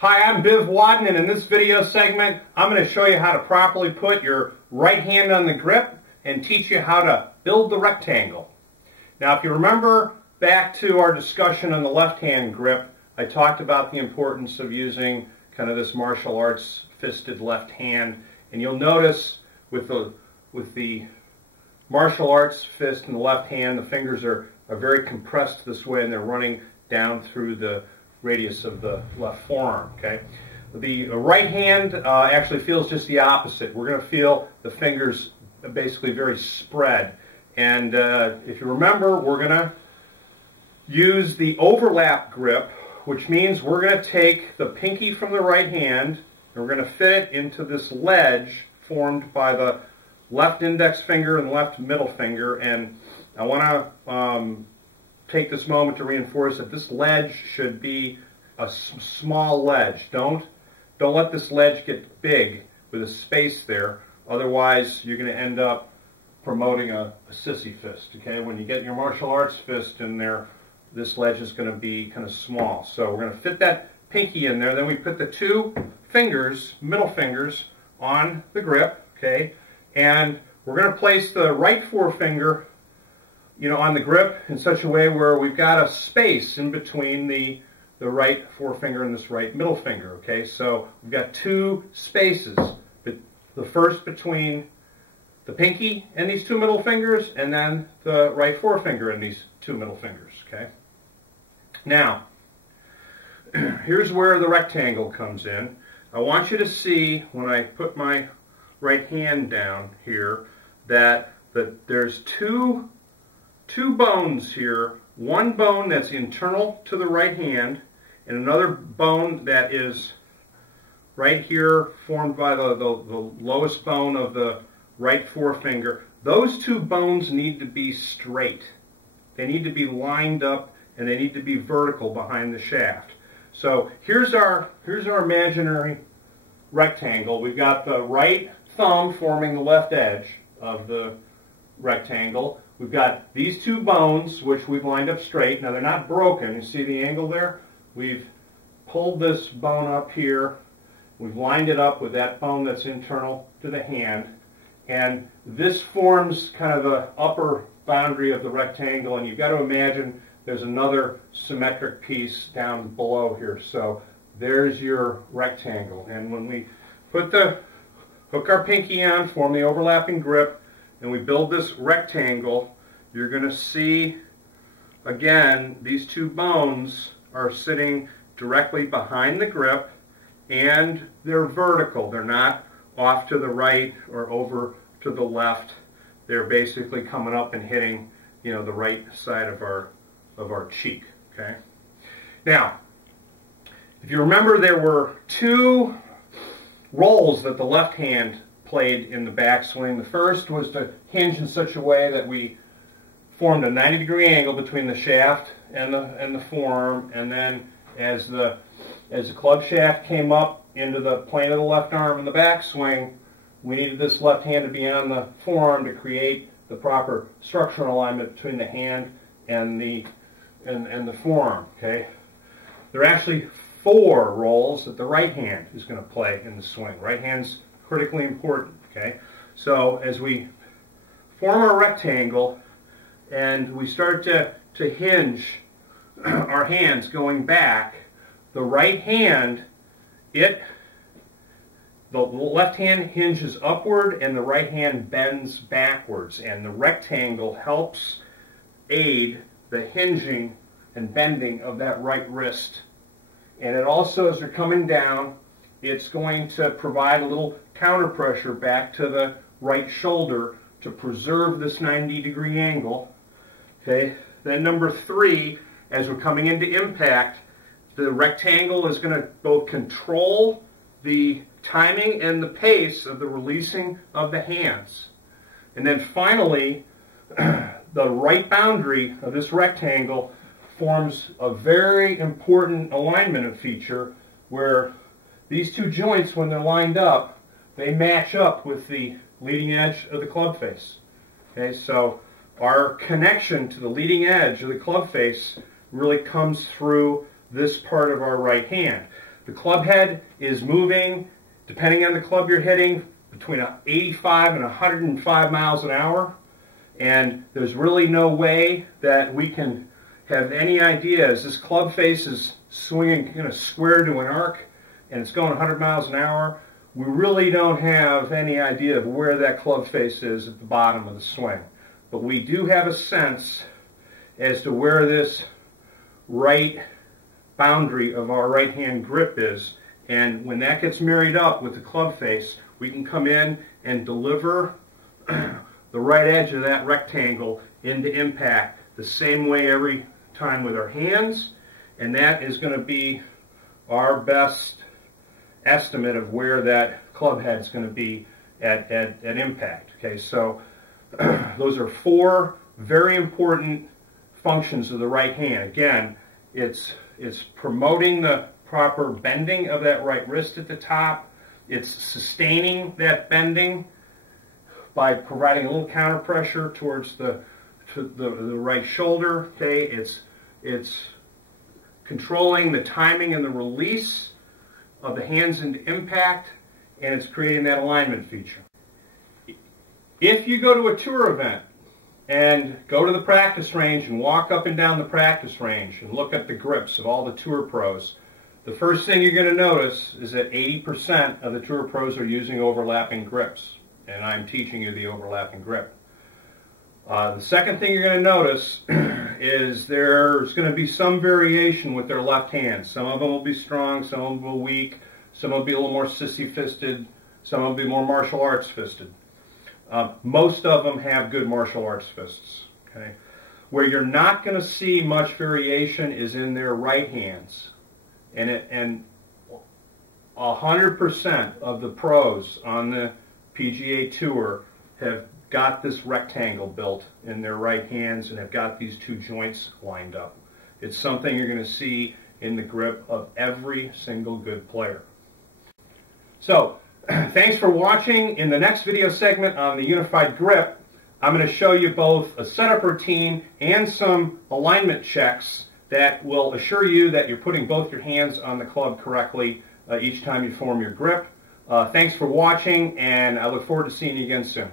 Hi, I'm Biv Wadden, and in this video segment, I'm going to show you how to properly put your right hand on the grip and teach you how to build the rectangle. Now, if you remember back to our discussion on the left hand grip, I talked about the importance of using kind of this martial arts fisted left hand, and you'll notice with the martial arts fist in the left hand, the fingers are very compressed this way, and they're running down through the radius of the left forearm. Okay, the right hand actually feels just the opposite. We're going to feel the fingers basically very spread, and if you remember, we're going to use the overlap grip, which means we're going to take the pinky from the right hand and we're going to fit it into this ledge formed by the left index finger and left middle finger. And I want to take this moment to reinforce that this ledge should be a small ledge. Don't let this ledge get big with a space there. Otherwise, you're going to end up promoting a sissy fist. Okay, when you get your martial arts fist in there, this ledge is going to be kind of small. So we're going to fit that pinky in there. Then we put the two fingers, middle fingers, on the grip. Okay, and we're going to place the right forefinger, on the grip in such a way where we've got a space in between the right forefinger and this right middle finger. Okay, so we've got two spaces. The first between the pinky and these two middle fingers, and then the right forefinger and these two middle fingers. Okay. Now, here's where the rectangle comes in. I want you to see when I put my right hand down here that there's two bones here. One bone that's internal to the right hand, and another bone that is right here formed by the lowest bone of the right forefinger. Those two bones need to be straight. They need to be lined up, and they need to be vertical behind the shaft. So here's our imaginary rectangle. We've got the right thumb forming the left edge of the rectangle. We've got these two bones, which we've lined up straight. Now they're not broken. You see the angle there? We've pulled this bone up here. We've lined it up with that bone that's internal to the hand. And this forms kind of the upper boundary of the rectangle. And you've got to imagine there's another symmetric piece down below here. So there's your rectangle. And when we hook our pinky on, form the overlapping grip, and we build this rectangle, you're going to see, again, these two bones are sitting directly behind the grip, and they're vertical. They're not off to the right or over to the left. They're basically coming up and hitting, the right side of our cheek. Okay. Now, if you remember, there were two roles that the left hand played in the backswing. The first was to hinge in such a way that we formed a 90-degree angle between the shaft and the forearm, and then as the club shaft came up into the plane of the left arm in the backswing, we needed this left hand to be on the forearm to create the proper structural alignment between the hand and the forearm. Okay, there are actually four roles that the right hand is going to play in the swing. Right hand's critically important. Okay, so as we form our rectangle and we start to hinge our hands going back, the right hand, the left hand hinges upward and the right hand bends backwards, and the rectangle helps aid the hinging and bending of that right wrist. And it also, as you're coming down, it's going to provide a little counter pressure back to the right shoulder to preserve this 90-degree angle. Okay. Then number three, as we're coming into impact, the rectangle is going to both control the timing and the pace of the releasing of the hands. And then finally, the right boundary of this rectangle forms a very important alignment feature where these two joints, when they're lined up, they match up with the leading edge of the club face. Okay, so our connection to the leading edge of the club face really comes through this part of our right hand. The club head is moving, depending on the club you're hitting, between 85 and 105 miles an hour. And there's really no way that we can have any idea, as this club face is swinging kind of square to an arc and it's going 100 miles an hour, we really don't have any idea of where that club face is at the bottom of the swing. But we do have a sense as to where this right boundary of our right hand grip is, and when that gets married up with the club face, we can come in and deliver the right edge of that rectangle into impact the same way every time with our hands, and that is going to be our best estimate of where that club head is going to be at impact. Okay, so those are 4 very important functions of the right hand. Again, it's promoting the proper bending of that right wrist at the top. It's sustaining that bending by providing a little counter pressure towards the right shoulder. Okay, it's controlling the timing and the release of the hands into impact, and it's creating that alignment feature. If you go to a tour event and go to the practice range and walk up and down the practice range and look at the grips of all the tour pros, the first thing you're going to notice is that 80% of the tour pros are using overlapping grips, and I'm teaching you the overlapping grip. The second thing you're going to notice is there's going to be some variation with their left hand. Some of them will be strong, some of them will be weak, some will be a little more sissy-fisted, some will be more martial arts fisted. Most of them have good martial arts fists. Okay? Where you're not going to see much variation is in their right hands. And 100% of the pros on the PGA Tour have got this rectangle built in their right hands and have got these 2 joints lined up. It's something you're going to see in the grip of every single good player. So, thanks for watching. In the next video segment on the unified grip, I'm going to show you both a setup routine and some alignment checks that will assure you that you're putting both your hands on the club correctly each time you form your grip. Thanks for watching, and I look forward to seeing you again soon.